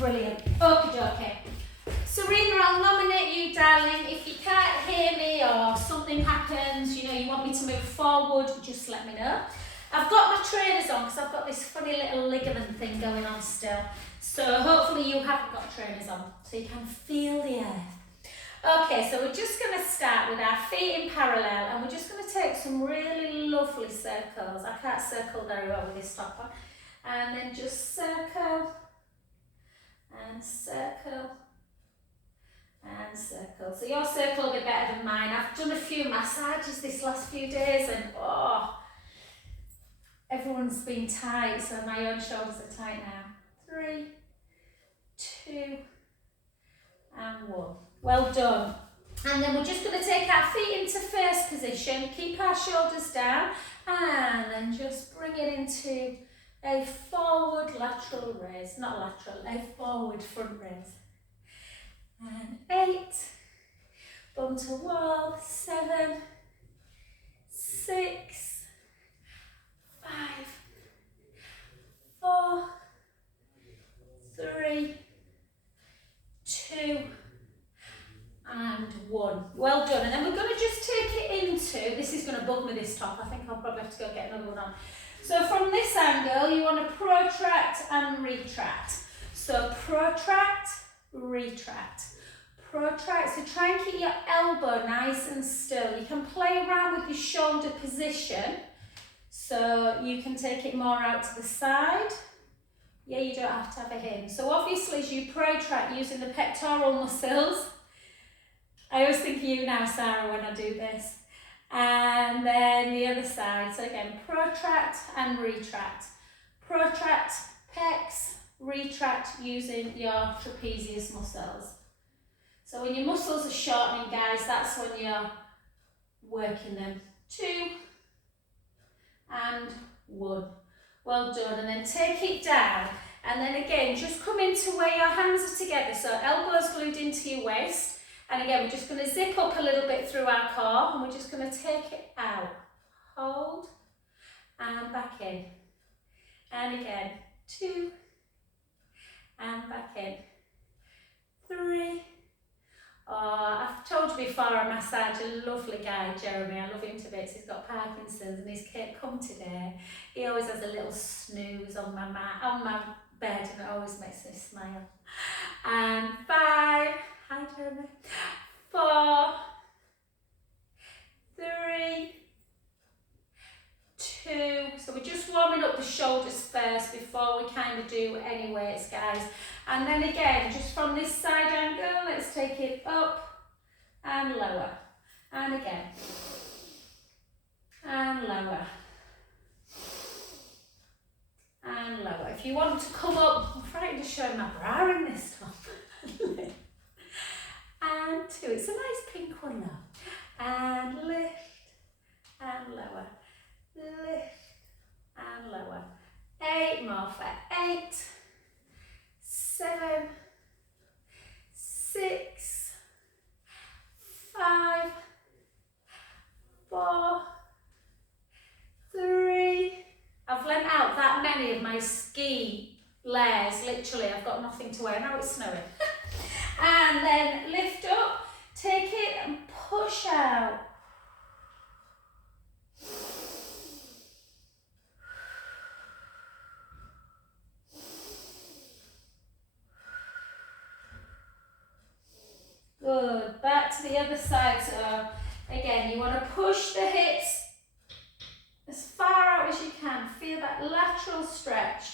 Brilliant. Okie dokie. Serena, I'll nominate you, darling. If you can't hear me or something happens, you know, you want me to move forward, just let me know. I've got my trainers on because I've got this funny little ligament thing going on still. So hopefully you haven't got trainers on, so you can feel the earth. Okay, so we're just going to start with our feet in parallel, and we're just going to take some really lovely circles. I can't circle very well with this top on. And then just circle, and circle, and circle. So your circle will be better than mine. I've done a few massages this last few days, and oh, everyone's been tight, so my own shoulders are tight now. 3, 2, and 1. Well done. And then we're just going to take our feet into first position, keep our shoulders down, and then just bring it into a forward lateral raise. Not lateral, a forward front raise. And 8, bum to wall, 7, 6, 5, 4, 3, 2, and 1. Well done. And then we're going to just take it into, this is going to bug me this top, I think I'll probably have to go get another one on. So from this angle, you want to protract and retract. So protract, retract. Protract, so try and keep your elbow nice and still. You can play around with your shoulder position, so you can take it more out to the side. Yeah, you don't have to have a hinge. So obviously as you protract using the pectoral muscles, I always think of you now, Sarah, when I do this. And then the other side. So again, protract and retract. Protract, pecs, retract using your trapezius muscles. So when your muscles are shortening, guys, that's when you're working them. 2 and 1. Well done. And then take it down. And then again, just come into where your hands are together. So elbows glued into your waist. And again, we're just going to zip up a little bit through our core, and we're just going to take it out. Hold, and back in. And again, 2, and back in. 3. Oh, I've told you before, I massage a lovely guy, Jeremy. I love him to bits. He's got Parkinson's, and he's come today. He always has a little snooze on my bed, and it always makes me smile. And 5. Hi, Jeremy. 4, 3, 2. So we're just warming up the shoulders first before we kind of do any weights, guys. And then again, just from this side angle, let's take it up and lower. And again. And lower. And lower. If you want to come up, I'm frightened to show my bra in this top. And 2, it's a nice pink one though. And lift and lower, lift and lower. 8 more for 8, 7, 6, 5, 4, 3. I've lent out that many of my ski layers, literally, I've got nothing to wear. Now it's snowing. And then lift up, take it and push out. Good, back to the other side. So again, you want to push the hips as far out as you can. Feel that lateral stretch.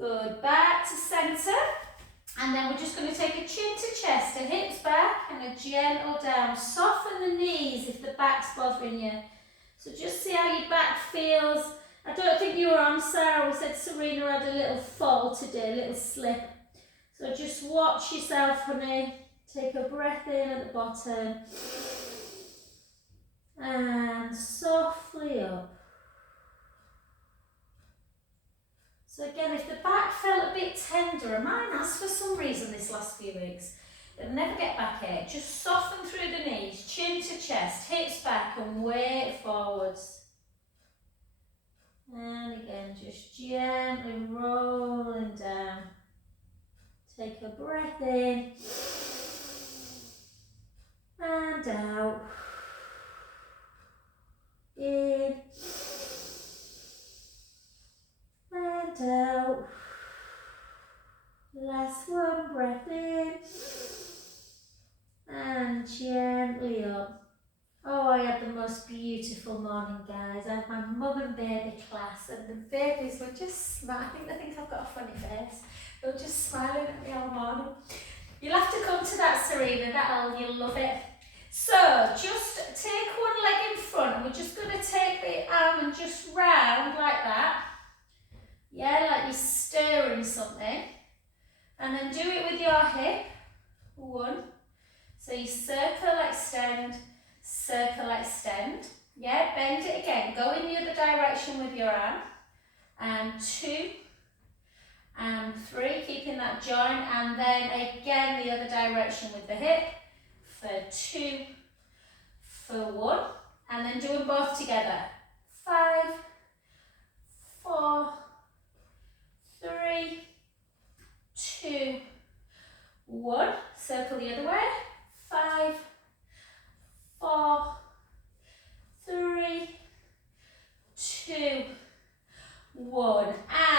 Good, back to centre, and then we're just going to take a chin to chest, a hips back and a gentle down. Soften the knees if the back's bothering you. So just see how your back feels. I don't think you were on, Sarah. We said Serena had a little fall today, a little slip. So just watch yourself, honey. Take a breath in at the bottom. And softly up. So again, if the back felt a bit tender, and mine has for some reason this last few weeks, You'll never get backache. Just soften through the knees, chin to chest, hips back and weight forwards. And again, just gently rolling down. Take a breath in and out. In and out. Last one, breath in and gently up. Oh, I had the most beautiful morning, guys. I had my mum and baby class and the babies were just smiling. I think I've got a funny face. They were just smiling at me all morning. You'll have to come to that, Serena, you'll love it. So, just take one leg in front and we're just going to take the arm and just round like that. Yeah, like you're stirring something. And then do it with your hip. One. So you circle, extend, circle, extend. Yeah, bend it again. Go in the other direction with your arm. And 2 and 3, keeping that joint. And then again the other direction with the hip. For 2, for 1. And then do them both together. 5, 4, 3, 2, 1. Circle the other way. 5, 4, 3, 2, 1.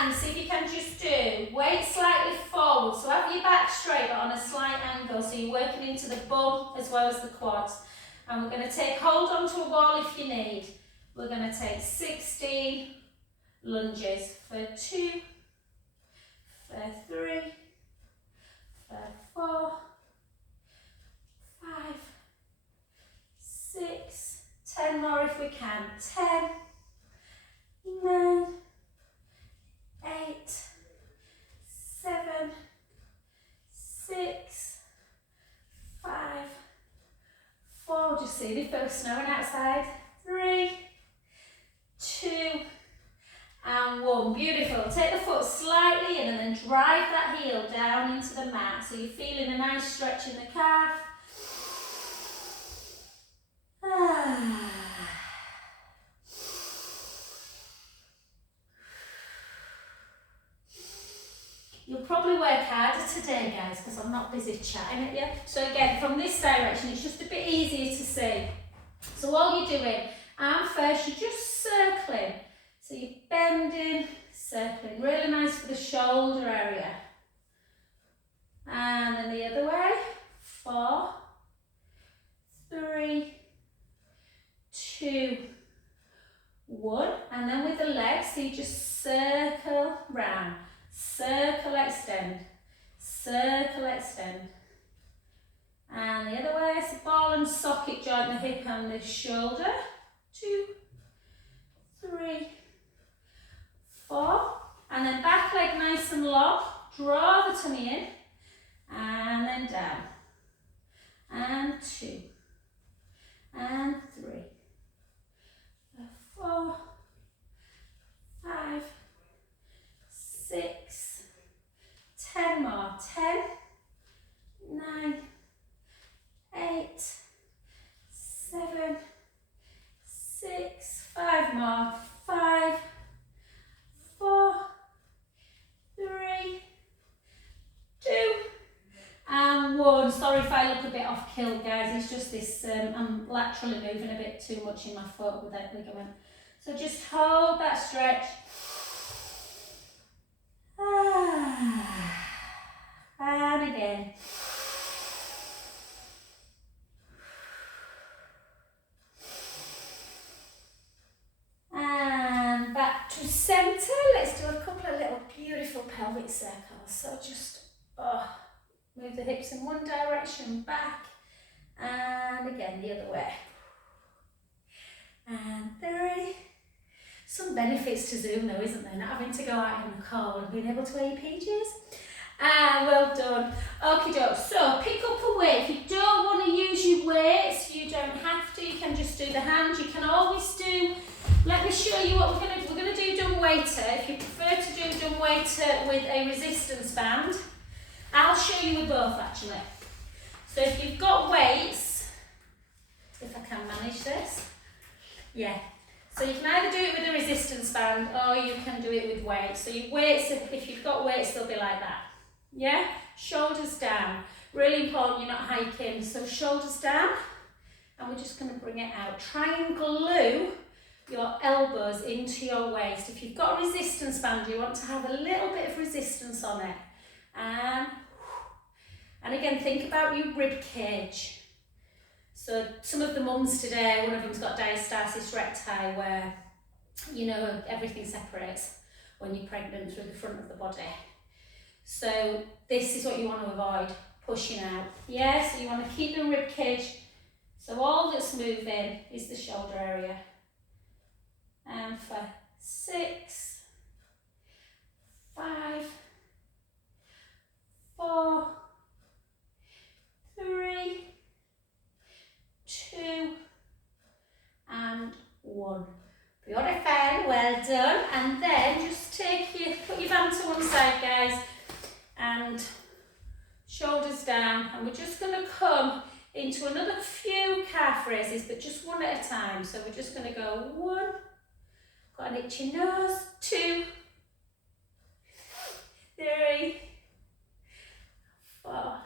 And see if you can just do weight slightly forward. So have your back straight but on a slight angle. So you're working into the bum as well as the quads. And we're going to take hold onto a wall if you need. We're going to take 16 lunges for 2, for 3, for 4, 5, 6, 10 more if we can. 10, 9, 8, 7, 6, 5, 4. Just see if it's snowing outside. 3, 2, and 1. Beautiful. Take the foot slightly in and then drive that heel down into the mat. So you're feeling a nice stretch in the calf. You'll probably work harder today, guys, because I'm not busy chatting at you. So again, from this direction, it's just a bit easier to see. So all you're doing, arm first, you're just circling. So you're bending, circling. Really nice for the shoulder area. And then the other way. 4, 3, 2, 1. And then with the legs, so you just circle round. Circle, extend. Circle, extend. And the other way, it's the ball and socket joint, the hip and the shoulder. 2, 3, 4. And then back leg nice and long. Draw the tummy in. And then down. And 2. And 3. 4, 5, 6, 10 more. 10, 9, 8, 7, 6, 5 more. 5, 4, 3, 2, and 1. Sorry if I look a bit off kilt, guys. It's just this, I'm laterally moving a bit too much in my foot with that ligament. So just hold that stretch. And again. And back to centre. Let's do a couple of little beautiful pelvic circles. So just move the hips in one direction, back, and again the other way. And 3. Some benefits to Zoom though, isn't there? Not having to go out in the cold and being able to wear your PJs. Ah, well done. Okie doke. So pick up a weight. If you don't want to use your weights, you don't have to. You can just do the hands. You can always do. Let me show you what we're going to do. We're going to do dumb waiter. If you prefer to do dumb waiter with a resistance band, I'll show you with both actually. So if you've got weights, if I can manage this, yeah. So you can either do it with a resistance band or you can do it with weights. So your weights, if you've got weights, they'll be like that. Yeah? Shoulders down. Really important you're not hiking. So shoulders down, and we're just going to bring it out. Try and glue your elbows into your waist. If you've got a resistance band, you want to have a little bit of resistance on it. And again, think about your rib cage. So some of the mums today, one of them's got diastasis recti, where, you know, everything separates when you're pregnant through the front of the body. So this is what you want to avoid, pushing out. Yeah, so you want to keep the rib cage. So all that's moving is the shoulder area. And for 6, 5, 4, 3, 2, and 1. Beautiful, well done. And then just put your band to one side, guys, and shoulders down. And we're just going to come into another few calf raises, but just one at a time. So we're just going to go 1, got an itchy nose, 2, 3, 4,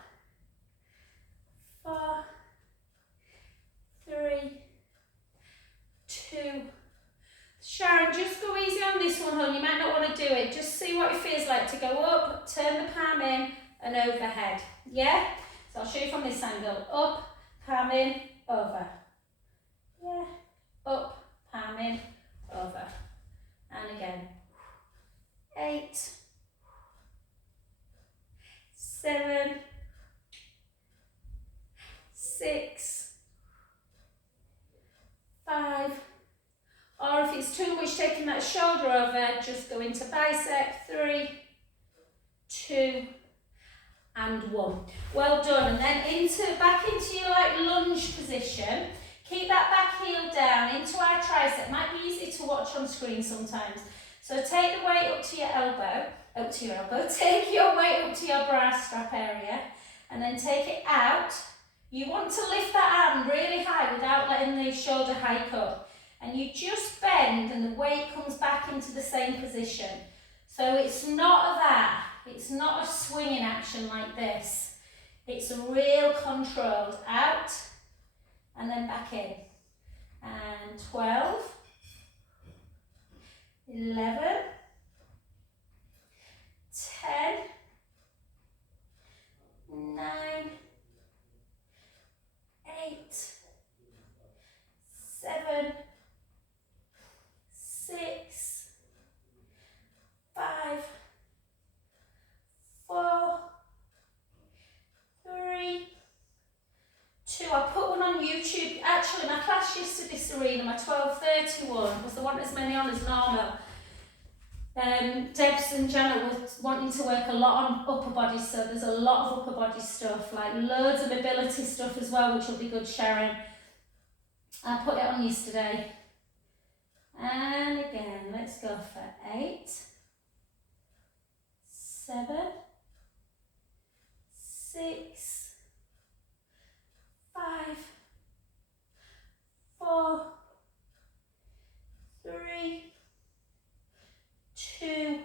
3, 2. Sharon, just go easy on this one, hon. You might not want to do it. Just see what it feels like to go up, turn the palm in, and overhead. Yeah? So I'll show you from this angle. Up, palm in, over. Yeah. Up, palm in, over. And again. 8, 7, 6, 5, or if it's too much taking that shoulder over, just go into bicep. 3, 2, and 1. Well done. And then back into your like lunge position. Keep that back heel down into our tricep. Might be easy to watch on screen sometimes. So take the weight up to your elbow. Take your weight up to your bra strap area, and then take it out. You want to lift that arm really high without letting the shoulder hike up. And you just bend and the weight comes back into the same position. So it's not it's not a swinging action like this. It's a real controlled out and then back in. And 12, 11, 10, 9, 8, 7, 6, 5, 4, 3, 2. I put one on YouTube. Actually, my class used to this arena, my 12:31, because there weren't as many on as normal. Debs and Janet were wanting to work a lot on upper body, so there's a lot of upper body stuff, like loads of mobility stuff as well, which will be good, Sharon. I put it on yesterday. And again, let's go for 8, 7, 6, 5, 4, 3, 2,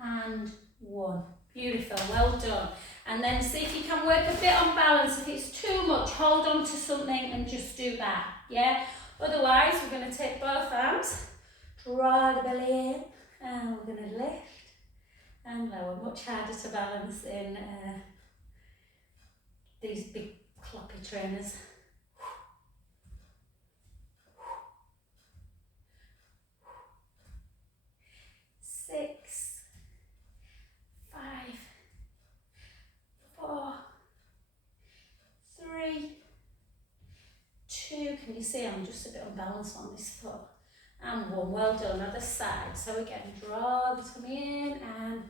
and 1. Beautiful, well done. And then see if you can work a bit on balance. If it's too much, hold on to something and just do that, yeah? Otherwise, we're going to take both arms, draw the belly in, and we're going to lift and lower. Much harder to balance in these big cloppy trainers. 6, 5, 4, 3, 2. Can you see I'm just a bit unbalanced on this foot? And 1. Well done. Other side. So again, draw the tummy in and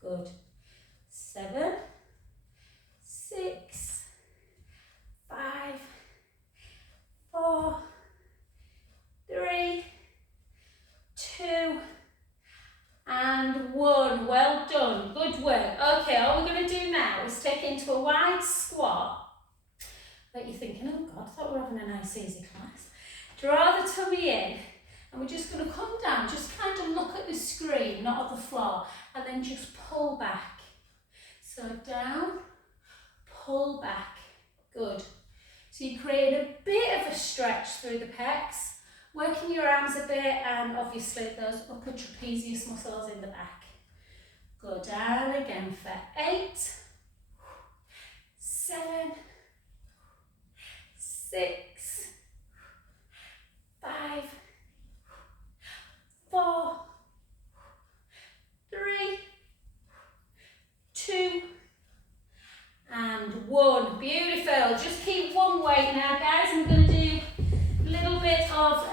good. 7, 6, 5, 4, 3, into a wide squat. But you're thinking, oh God, I thought we were having a nice easy class. Draw the tummy in, and we're just going to come down, just kind of look at the screen, not at the floor, and then just pull back. So down, pull back, good. So you create a bit of a stretch through the pecs, working your arms a bit, and obviously those upper trapezius muscles in the back. Go down again for 8, 7, 6, 5, 4, 3, 2, and 1. Beautiful. Just keep one weight now, guys. I'm going to do a little bit of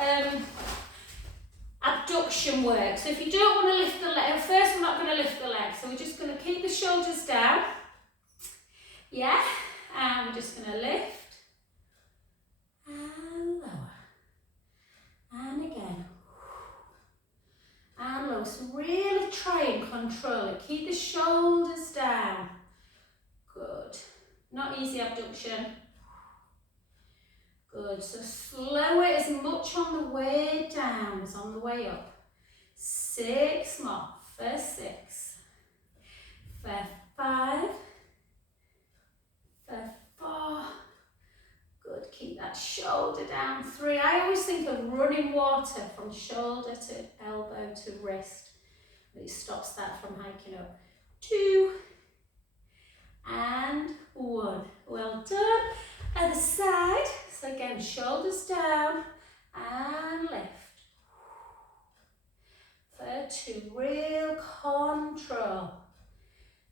abduction work. So if you don't want to lift the leg, first we're not going to lift the leg. So we're just going to keep the shoulders down. Yeah. And we're just going to lift. And lower. And again. And lower. So really try and control it. Keep the shoulders down. Good. Not easy abduction. Good. So slow it as much on the way down as on the way up. 6 more. For 6. For 5. For 4. Good. Keep that shoulder down. 3. I always think of running water from shoulder to elbow to wrist. It stops that from hiking up. 2. And 1. Well done. Other side. So again, shoulders down and lift. For 2. Real control.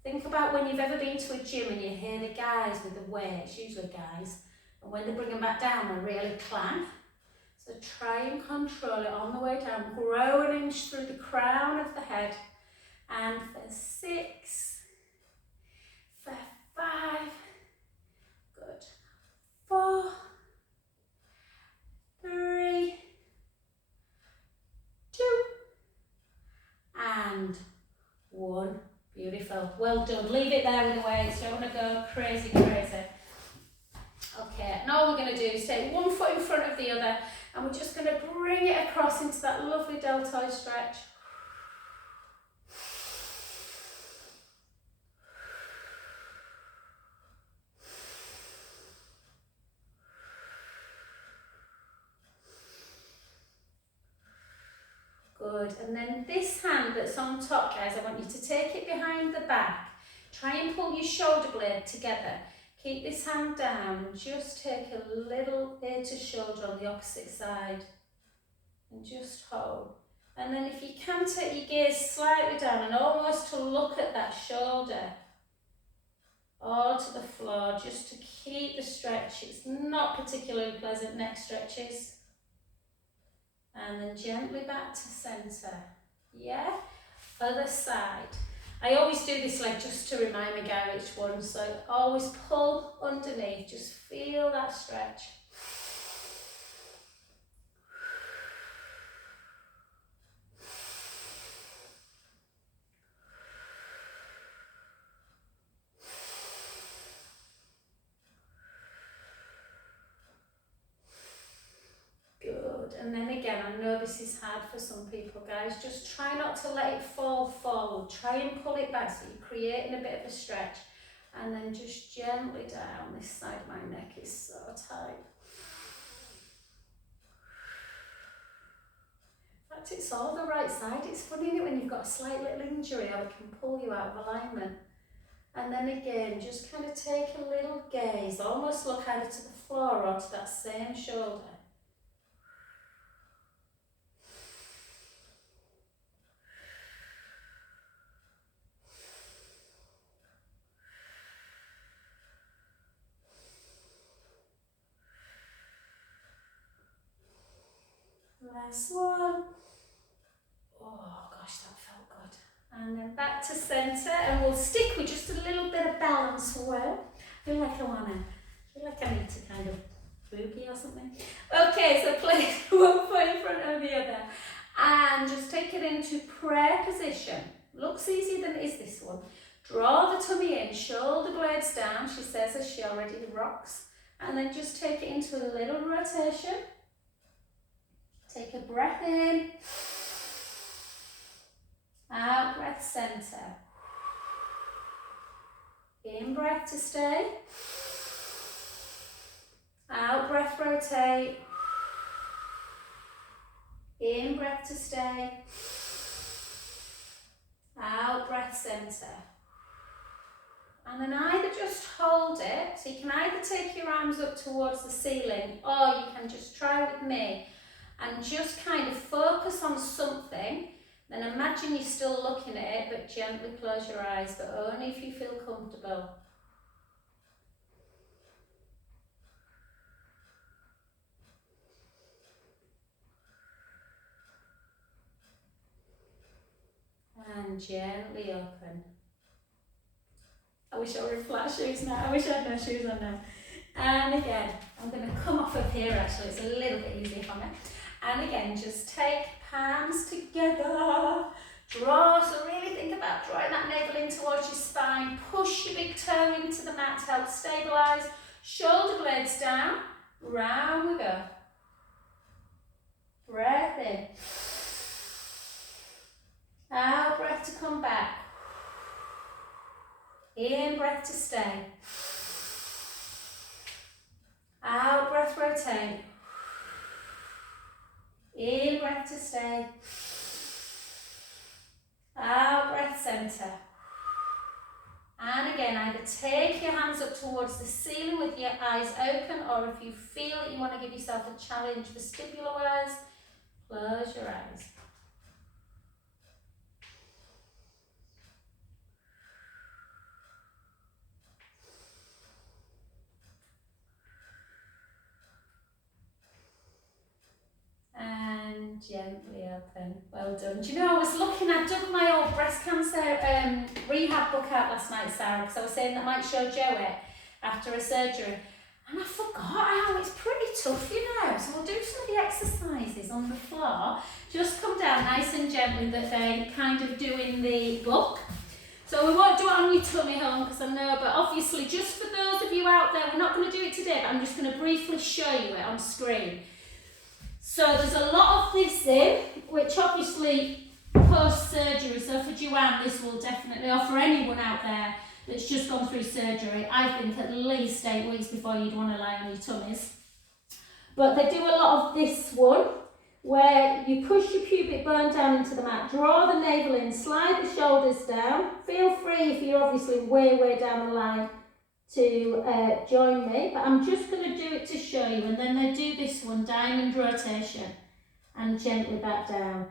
Think about when you've ever been to a gym and you hear the guys with the weights, usually guys, and when they bring them back down, they really clang. So try and control it on the way down. Grow an inch through the crown of the head. And for 6. For 5. Good. 4. 3. 2. And 1. Beautiful. Well done. Leave it there with the weights. You don't want to go crazy, crazy. Okay, now all we're going to do is take one foot in front of the other, and we're just going to bring it across into that lovely deltoid stretch. Good, and then this hand that's on top, guys, I want you to take it behind the back. Try and pull your shoulder blade together. Keep this hand down and just take a little ear to shoulder on the opposite side. And just hold. And then if you can, take your gaze slightly down and almost to look at that shoulder. Or to the floor, just to keep the stretch. It's not particularly pleasant, neck stretches. And then gently back to centre. Yeah? Other side. I always do this leg just to remind me guys which one. So always pull underneath. Just feel that stretch. And then again, I know this is hard for some people, guys. Just try not to let it fall forward. Try and pull it back so you're creating a bit of a stretch. And then just gently down. This side of my neck is so tight. In fact, it's all the right side. It's funny, isn't it, when you've got a slight little injury, how it can pull you out of alignment. And then again, just kind of take a little gaze. Almost look either to the floor or to that same shoulder. Last one. Oh gosh, that felt good. And then back to centre, and we'll stick with just a little bit of balance for a while. I feel like I need to kind of boogie or something. Okay, so place one foot in front of the other, and just take it into prayer position. Looks easier than it is, this one. Draw the tummy in, shoulder blades down, she says as she already rocks. And then just take it into a little rotation. Take a breath in. Out breath, centre. In breath to stay. Out breath, rotate. In breath to stay. Out breath, centre. And then either just hold it, so you can either take your arms up towards the ceiling, or you can just try with me and just kind of focus on something. Then imagine you're still looking at it, but gently close your eyes, but only if you feel comfortable. And gently open. I wish I were in flat shoes now. I wish I had no shoes on now. And again, I'm going to come off of here actually. It's a little bit easier for me. And again, just take palms together. Draw. So really think about drawing that navel in towards your spine. Push your big toe into the mat to help stabilise. Shoulder blades down. Round we go. Breath in. Out breath to come back. In breath to stay. Out breath, rotate. In breath to stay. Out breath, centre. And again, either take your hands up towards the ceiling with your eyes open, or if you feel that you want to give yourself a challenge vestibular-wise, close your eyes. And gently open. Well done. Do you know, I was looking, I dug my old breast cancer rehab book out last night, Sarah, because I was saying that I might show Joey after a surgery. And I forgot how it's pretty tough, you know. So we'll do some of the exercises on the floor. Just come down nice and gently that they kind of do in the book. So we won't do it on your tummy, home, because I know, but obviously just for those of you out there, we're not going to do it today, but I'm just going to briefly show you it on screen. So there's a lot of this in, which obviously post-surgery, so for Joanne this will definitely, or for anyone out there that's just gone through surgery, I think at least 8 weeks before you'd want to lie on your tummies. But they do a lot of this one, where you push your pubic bone down into the mat, draw the navel in, slide the shoulders down. Feel free if you're obviously way down the line to join me, but I'm just going to do it to show you, and then they do this one, diamond rotation, and gently back down.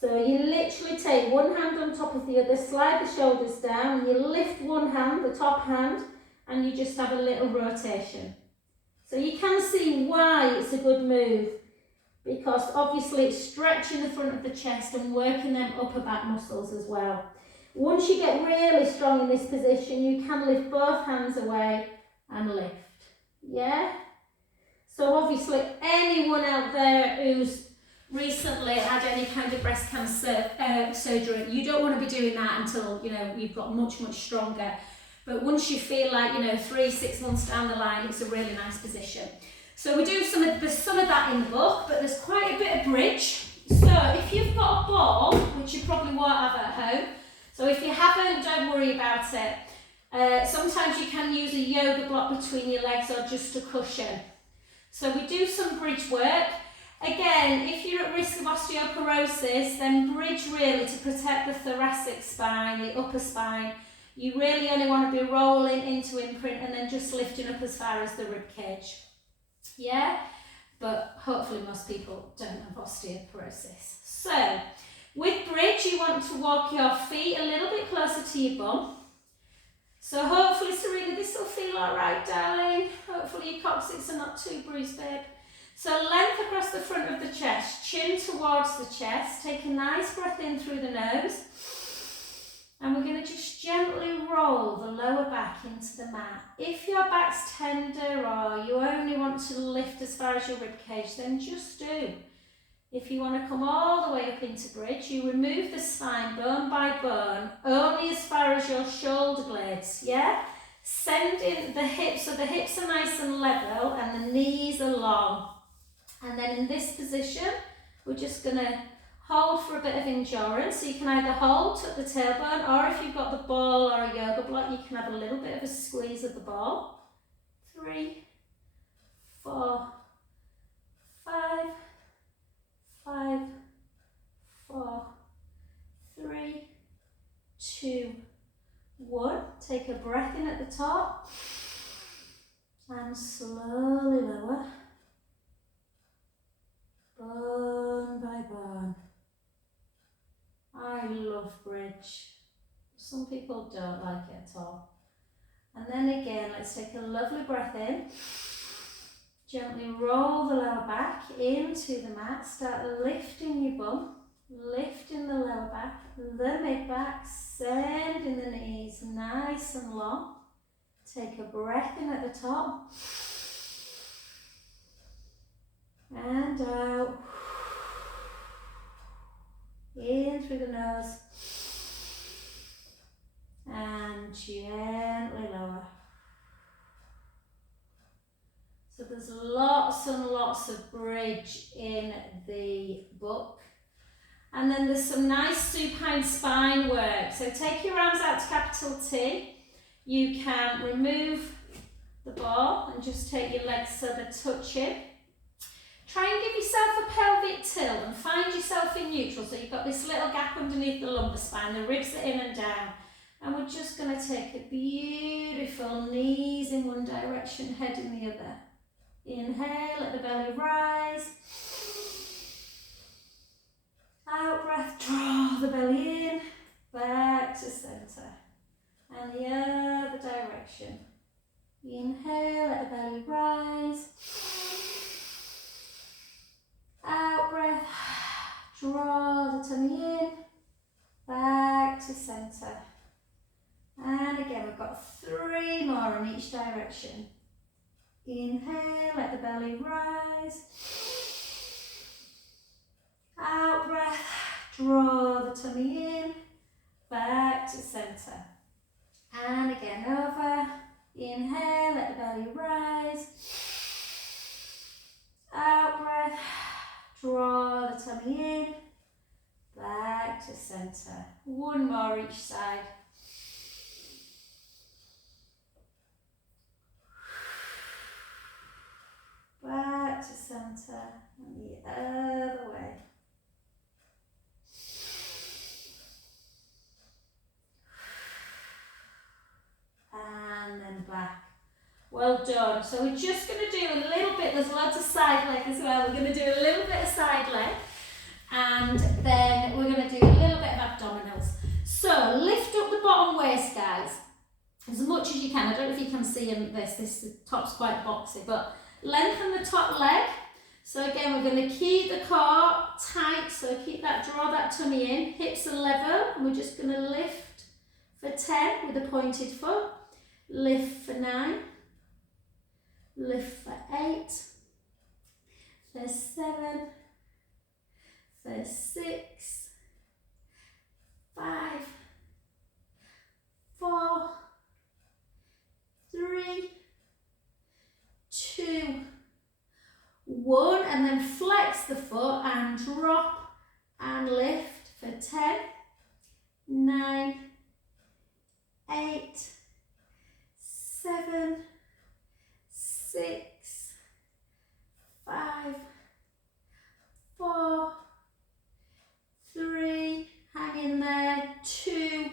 So you literally take one hand on top of the other, slide the shoulders down, and you lift one hand, the top hand, and you just have a little rotation. So you can see why it's a good move, because obviously it's stretching the front of the chest and working them upper back muscles as well. Once you get really strong in this position, you can lift both hands away and lift. Yeah? So obviously anyone out there who's recently had any kind of breast cancer surgery, you don't want to be doing that until, you know, you've got much stronger. But once you feel like, you know, 3-6 months down the line, it's a really nice position. So we do there's some of that in the book, but there's quite a bit of bridge. So if you've got a ball, which you probably won't have at home, so if you haven't, don't worry about it. Sometimes you can use a yoga block between your legs or just a cushion. So we do some bridge work. Again, if you're at risk of osteoporosis, then bridge really to protect the thoracic spine, the upper spine. You really only want to be rolling into imprint and then just lifting up as far as the rib cage. Yeah? But hopefully most people don't have osteoporosis. So, with bridge, you want to walk your feet a little bit closer to your bum. So hopefully, Serena, this will feel all right, darling. Hopefully your coccyx are not too bruised, babe. So length across the front of the chest, chin towards the chest. Take a nice breath in through the nose. And we're going to just gently roll the lower back into the mat. If your back's tender or you only want to lift as far as your rib cage, then just do. If you want to come all the way up into bridge, you remove the spine bone by bone, only as far as your shoulder blades, yeah? Sending the hips, so the hips are nice and level and the knees are long. And then in this position, we're just going to hold for a bit of endurance. So you can either hold at the tailbone, or if you've got the ball or a yoga block, you can have a little bit of a squeeze of the ball. 3, 4, 5, 5, 4, 3, 2, 1. Take a breath in at the top and slowly lower, bone by bone. I love bridge. Some people don't like it at all. And then again, let's take a lovely breath in. Gently roll the lower back into the mat. Start lifting your bum, lifting the lower back, the mid back, sending the knees nice and long. Take a breath in at the top. And out. In through the nose. And gently lower. So there's lots and lots of bridge in the book. And then there's some nice supine spine work. So take your arms out to capital T. You can remove the ball and just take your legs so they're touching. Try and give yourself a pelvic tilt and find yourself in neutral. So you've got this little gap underneath the lumbar spine, the ribs are in and down. And we're just going to take a beautiful knees in one direction, head in the other. Inhale, let the belly rise. Out breath, draw the belly in, back to centre. And the other direction. Inhale, let the belly rise. Out breath, draw the tummy in, back to centre. And again, we've got 3 more in each direction. Inhale, let the belly rise. Out breath, draw the tummy in, back to centre. And again, over. Inhale, let the belly rise. Out breath, draw the tummy in, back to centre. 1 more each side. Back to centre and the other way. And then back. Well done. So we're just going to do a little bit, there's lots of side leg as well. We're going to do a little bit of side leg and then we're going to do a little bit of abdominals. So lift up the bottom waist, guys, as much as you can. I don't know if you can see in this top's quite boxy, but lengthen the top leg. So again, we're going to keep the core tight, so keep that, draw that tummy in, hips are level, and we're just going to lift for 10 with a pointed foot, lift for 9, lift for 8, for 7, for 6, 5, 4, 3, 2, 1, and then flex the foot and drop and lift for 10, 9, 8, 7, 6, 5, 4, 3, hang in there, 2,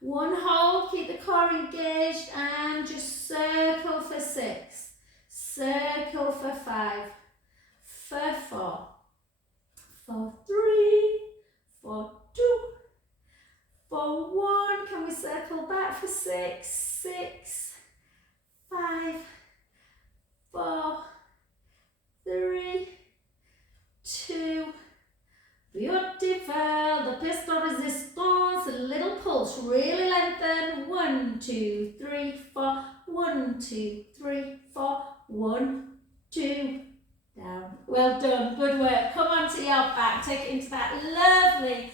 1, hold, keep the core engaged and just circle for 6. Circle for 5, for 4, for 3, for 2, for 1. Can we circle back for 6, 6, 5, 4, 3, 2. Beautiful. The pistol resistance, a little pulse, really lengthen. 1, 2, 3, 4. 1, 2, 3, 4. 1, 2, down. Well done, good work. Come onto your back, take it into that lovely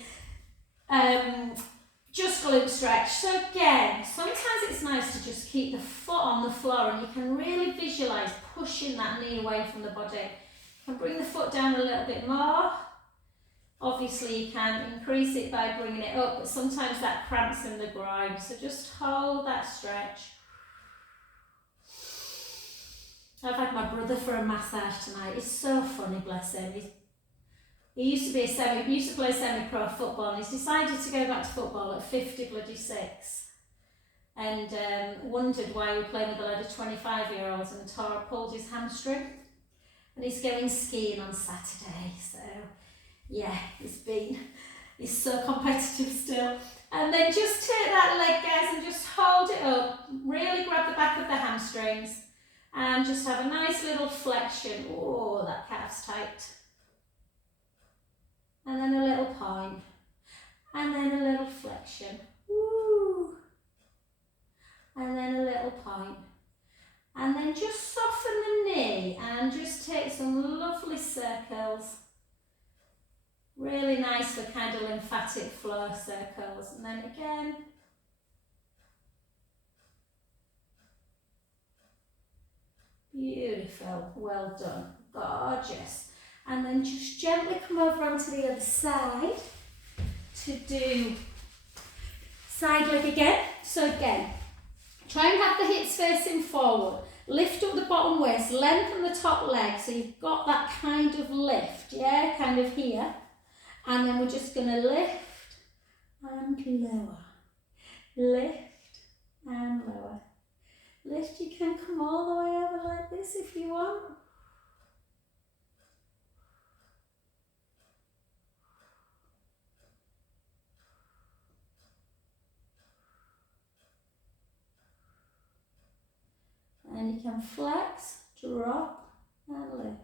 just glute stretch. So again, sometimes it's nice to just keep the foot on the floor and you can really visualise pushing that knee away from the body. You can bring the foot down a little bit more. Obviously you can increase it by bringing it up, but sometimes that cramps in the groin. So just hold that stretch. I've had my brother for a massage tonight. It's so funny, bless him. He used to play semi-pro football, and he's decided to go back to football at 56 and wondered why we were playing with a load of 25-year-olds and pulled his hamstring. And he's going skiing on Saturday, so yeah, he's so competitive still. And then just take that leg, guys, and just hold it up. Really grab the back of the hamstrings and just have a nice little flexion. Oh, that calf's tight. And then a little point, and then a little flexion, woo, and then a little point, and then just soften the knee and just take some lovely circles, really nice for kind of lymphatic flow circles, and then again, beautiful, well done, gorgeous. And then just gently come over onto the other side to do side leg again. So again, try and have the hips facing forward. Lift up the bottom waist, lengthen the top leg so you've got that kind of lift, yeah, kind of here. And then we're just going to lift and lower. Lift and lower. Lift, you can come all the way over like this if you want. And you can flex, drop, and lift.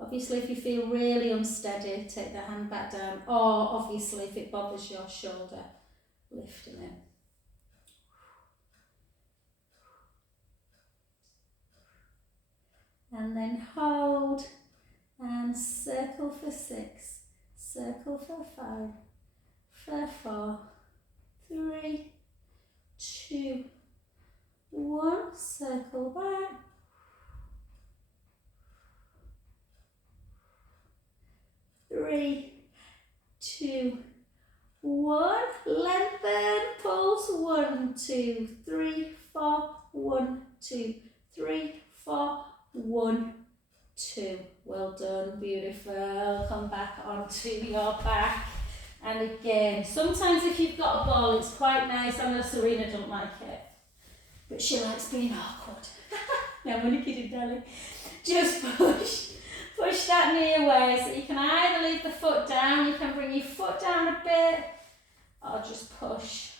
Obviously, if you feel really unsteady, take the hand back down, or obviously if it bothers your shoulder, lifting it. And then hold, and circle for 6, circle for 5, for 4, 3, 2, 1, circle back, 3, 2, 1, lengthen, pulse, 1, 2, 3, 4, 1, 2, 3, 4, 1, 2. Well done, beautiful. Come back onto your back. And again, sometimes if you've got a ball, it's quite nice. I know Serena doesn't like it, but she likes being awkward. No, I'm only kidding, darling. Just push that knee away. So you can either leave the foot down, you can bring your foot down a bit, or just push.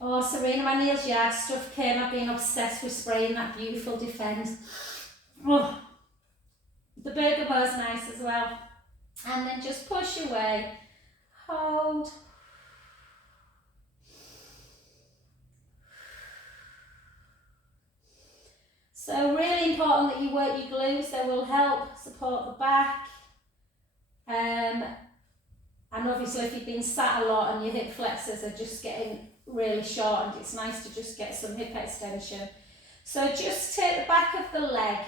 Oh, Serena, my Neil's Yard stuff came. I've been obsessed with spraying that beautiful Defend. Oh, the burger bar's nice as well. And then just push away, hold. So really important that you work your glutes. They will help support the back. And obviously if you've been sat a lot and your hip flexors are just getting really shortened, it's nice to just get some hip extension. So just take the back of the leg,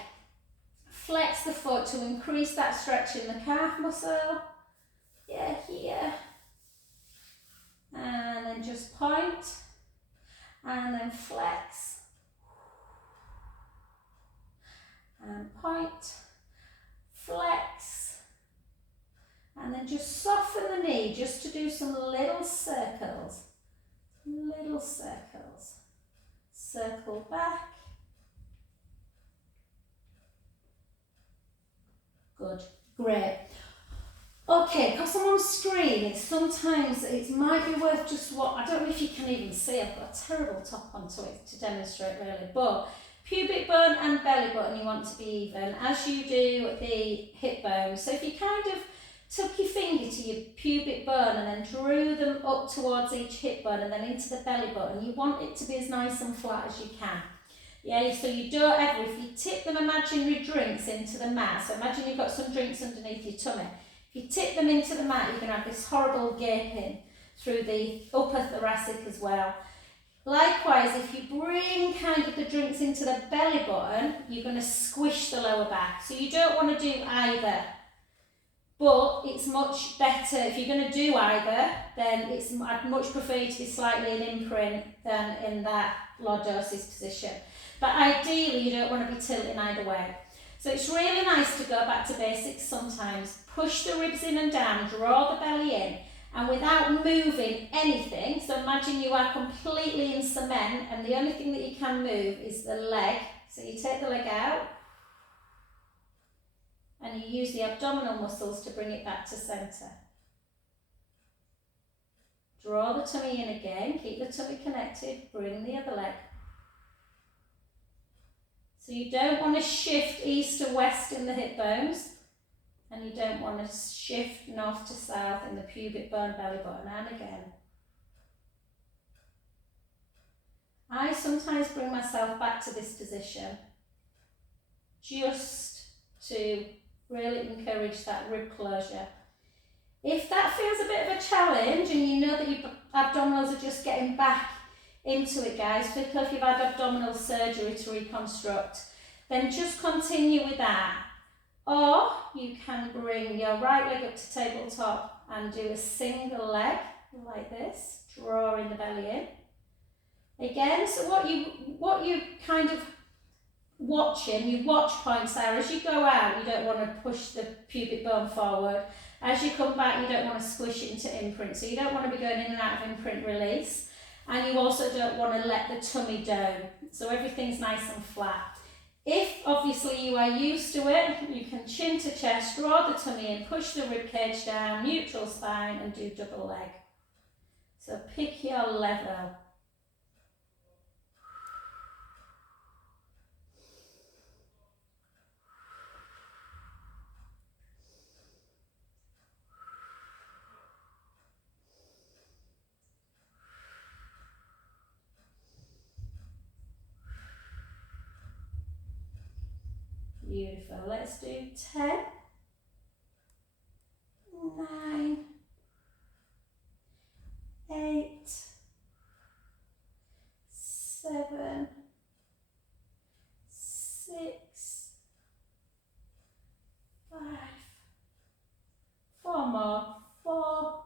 flex the foot to increase that stretch in the calf muscle. Yeah, here. And then just point. And then flex. And point. Flex. And then just soften the knee just to do some little circles. Little circles. Circle back. Good, great. Okay, because I'm on screen, sometimes it might be worth just I don't know if you can even see, I've got a terrible top onto it to demonstrate really, but pubic bone and belly button you want to be even, as you do the hip bone. So if you kind of took your finger to your pubic bone and then drew them up towards each hip bone and then into the belly button, you want it to be as nice and flat as you can. Yeah, so you don't ever, if you tip them imaginary drinks into the mat, so imagine you've got some drinks underneath your tummy. If you tip them into the mat, you can have this horrible gaping through the upper thoracic as well. Likewise, if you bring kind of the drinks into the belly button, you're going to squish the lower back. So you don't want to do either. But it's much better, if you're going to do either, then I'd much prefer you to be slightly in imprint than in that lordosis position. But ideally, you don't want to be tilting either way. So it's really nice to go back to basics sometimes. Push the ribs in and down, draw the belly in, and without moving anything, so imagine you are completely in cement and the only thing that you can move is the leg. So you take the leg out and you use the abdominal muscles to bring it back to centre. Draw the tummy in again, keep the tummy connected, bring the other leg. So you don't want to shift east to west in the hip bones, and you don't want to shift north to south in the pubic bone, belly button, and again. I sometimes bring myself back to this position just to really encourage that rib closure. If that feels a bit of a challenge and you know that your abdominals are just getting back into it, guys, particularly if you've had abdominal surgery to reconstruct, then just continue with that. Or you can bring your right leg up to tabletop and do a single leg like this, drawing the belly in. Again, so what you kind of watching, your watch points are as you go out, you don't want to push the pubic bone forward. As you come back, you don't want to squish it into imprint. So you don't want to be going in and out of imprint release. And you also don't want to let the tummy down. So everything's nice and flat. If obviously you are used to it, you can chin to chest, draw the tummy in, push the rib cage down, neutral spine, and do double leg. So pick your level. Beautiful. Let's do 10, 9, 8, 7, 6, 5, 4 more, 4,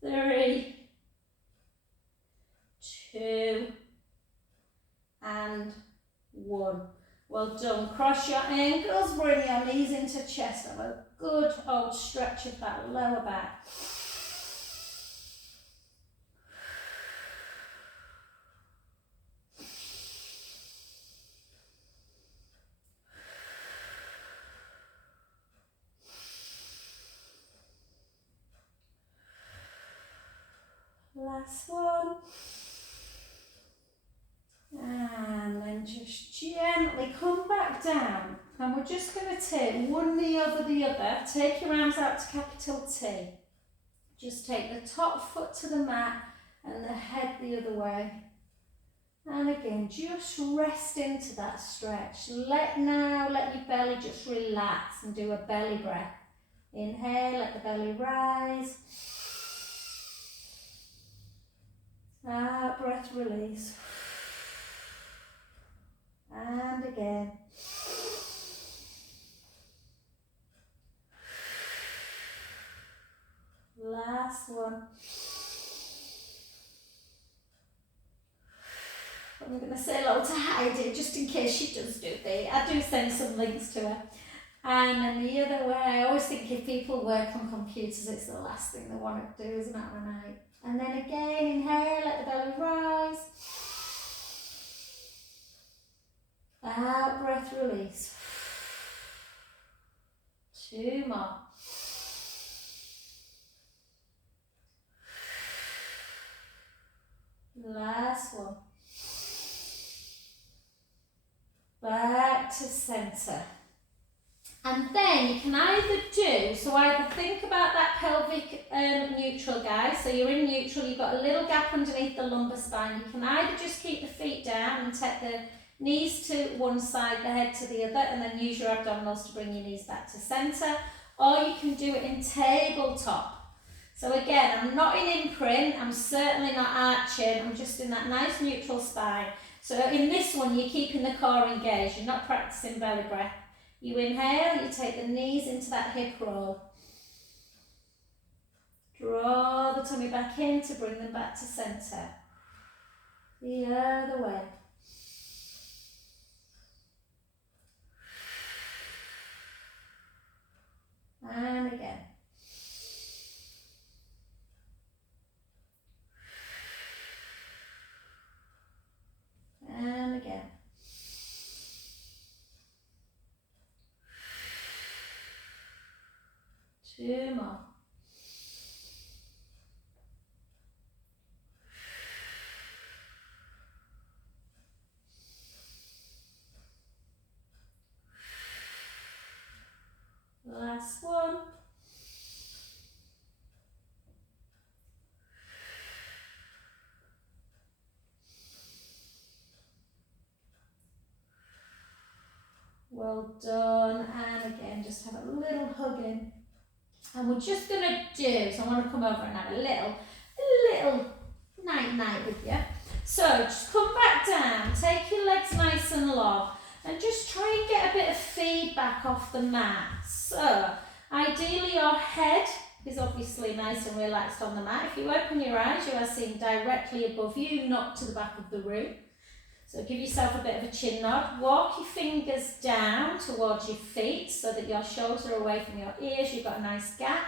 3, 2, and 1. Well done. Cross your ankles, bring your knees into chest. Have a good old stretch of that lower back. Last one. And then just gently come back down. And we're just going to take one knee over the other. Take your arms out to capital T. Just take the top foot to the mat and the head the other way. And again, just rest into that stretch. Let your belly just relax and do a belly breath. Inhale, let the belly rise. Out breath, release. And again. Last one. I'm going to say hello to Heidi just in case she does do the. I do send some links to her. And then the other way, I always think if people work on computers, it's the last thing they want to do, isn't it, at night? And then again, inhale, let the belly rise. Out breath, release. 2 more. Last one. Back to centre. And then you can either do, so either think about that pelvic neutral, guys. So you're in neutral, you've got a little gap underneath the lumbar spine. You can either just keep the feet down and take the knees to one side, the head to the other, and then use your abdominals to bring your knees back to centre. Or you can do it in tabletop. So again, I'm not in imprint, I'm certainly not arching, I'm just in that nice neutral spine. So in this one, you're keeping the core engaged, you're not practicing belly breath. You inhale, you take the knees into that hip roll. Draw the tummy back in to bring them back to centre. The other way. And again. And again. Two more. Last one. Well done. And again, just have a little hug in. And we're just going to do, so I want to come over and have a little night-night with you. So just come back down, take your legs nice and long, and just try and get a bit of feedback off the mat. So ideally your head is obviously nice and relaxed on the mat. If you open your eyes, you are seeing directly above you, not to the back of the room. So give yourself a bit of a chin nod. Walk your fingers down towards your feet so that your shoulders are away from your ears. You've got a nice gap.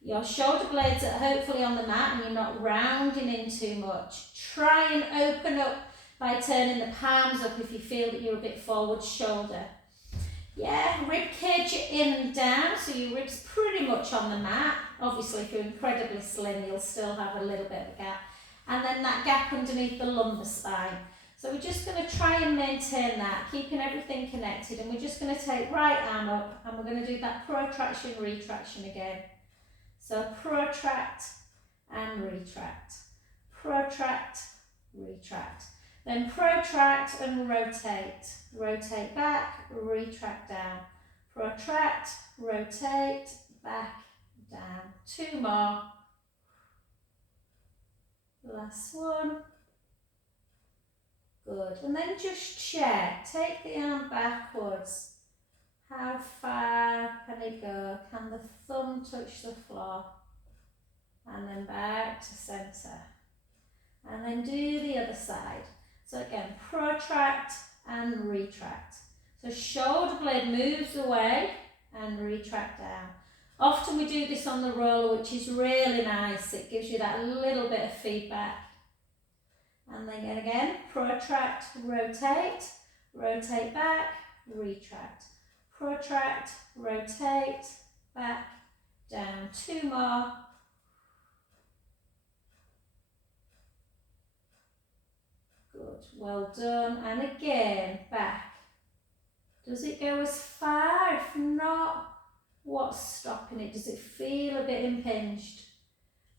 Your shoulder blades are hopefully on the mat and you're not rounding in too much. Try and open up by turning the palms up if you feel that you're a bit forward shoulder. Yeah, rib cage in and down, so your ribs pretty much on the mat. Obviously, if you're incredibly slim, you'll still have a little bit of a gap. And then that gap underneath the lumbar spine. So we're just going to try and maintain that, keeping everything connected. And we're just going to take right arm up and we're going to do that protraction, retraction again. So protract and retract. Protract, retract. Then protract and rotate. Rotate back, retract down. Protract, rotate, back, down. Two more. Last one. Good. And then just check. Take the arm backwards. How far can it go? Can the thumb touch the floor? And then back to centre. And then do the other side. So again, protract and retract. So shoulder blade moves away and retract down. Often we do this on the roller, which is really nice. It gives you that little bit of feedback. And then again, protract, rotate, rotate back, retract. Protract, rotate, back, down. Two more. Good, well done. And again, back. Does it go as far? If not, what's stopping it? Does it feel a bit impinged?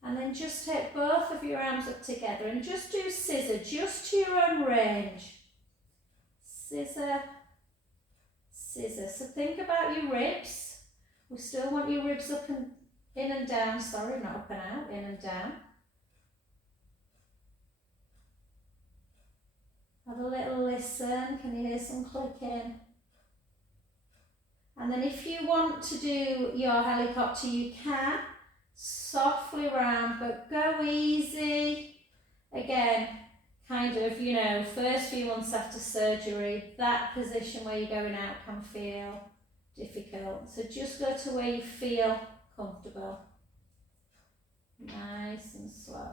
And then just take both of your arms up together and just do scissor, just to your own range. Scissor, scissor. So think about your ribs. We still want your ribs up and in and down. Sorry, not up and out, in and down. Have a little listen. Can you hear some clicking? And then if you want to do your helicopter, you can. Softly round, but go easy. Again, kind of, you know, first few months after surgery, that position where you're going out can feel difficult. So just go to where you feel comfortable. Nice and slow.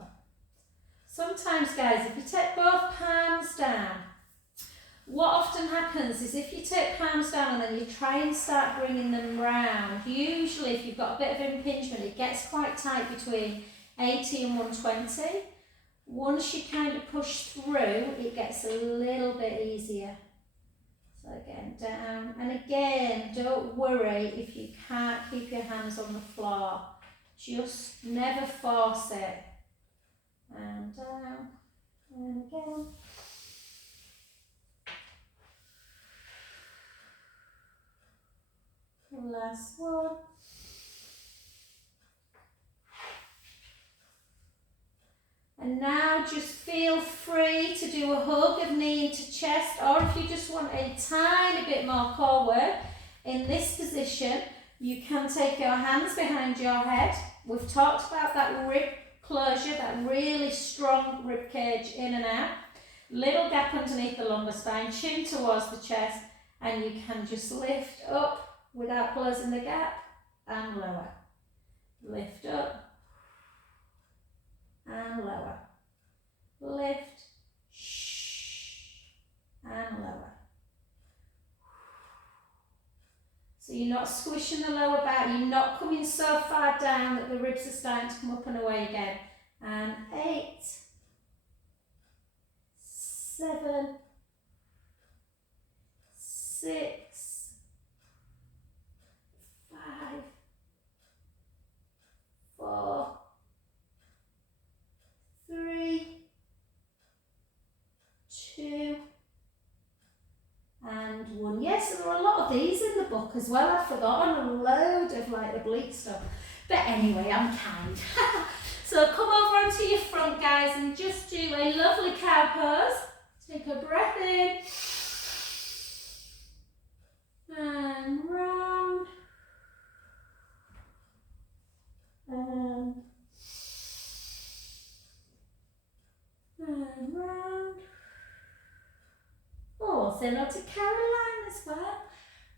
Sometimes, guys, if you take both palms down, what often happens is if you take palms down and then you try and start bringing them round, usually if you've got a bit of impingement, it gets quite tight between 80 and 120. Once you kind of push through, it gets a little bit easier. So again, down, and again, don't worry if you can't keep your hands on the floor. Just never force it. And down, and again. Last one. And now just feel free to do a hug of knee into chest, or if you just want a tiny bit more core work, in this position, you can take your hands behind your head. We've talked about that rib closure, that really strong rib cage in and out. Little gap underneath the lumbar spine, chin towards the chest, and you can just lift up without closing the gap and lower. Lift up and lower. Lift, and lower. So you're not squishing the lower back, you're not coming so far down that the ribs are starting to come up and away again. And 8, 7, 6, 5, 4, 3, 2, and 1. Yes, there are a lot of these in the book as well. I've forgotten a load of like oblique stuff. But anyway, I'm kind. So come over onto your front, guys, and just do a lovely cow pose. Take a breath in. And round. And round. Oh, say hello to Caroline as well.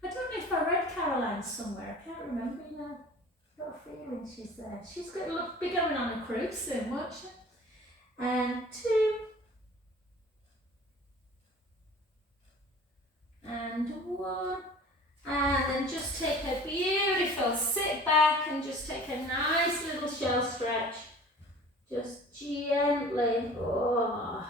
I don't know if I read Caroline somewhere. I can't remember now. Got a feeling she's there. She's going to be going on a cruise soon, won't she? And 2. And 1. And then just take a beautiful sit back and just take a nice little shoulder stretch. Just gently. Oh.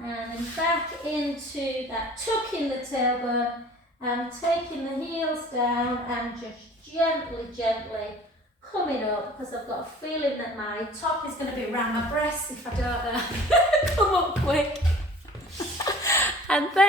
And then back into that tuck in the tailbone and taking the heels down and just gently coming up, because I've got a feeling that my top is going to be around my breast if I don't come up quick. And thank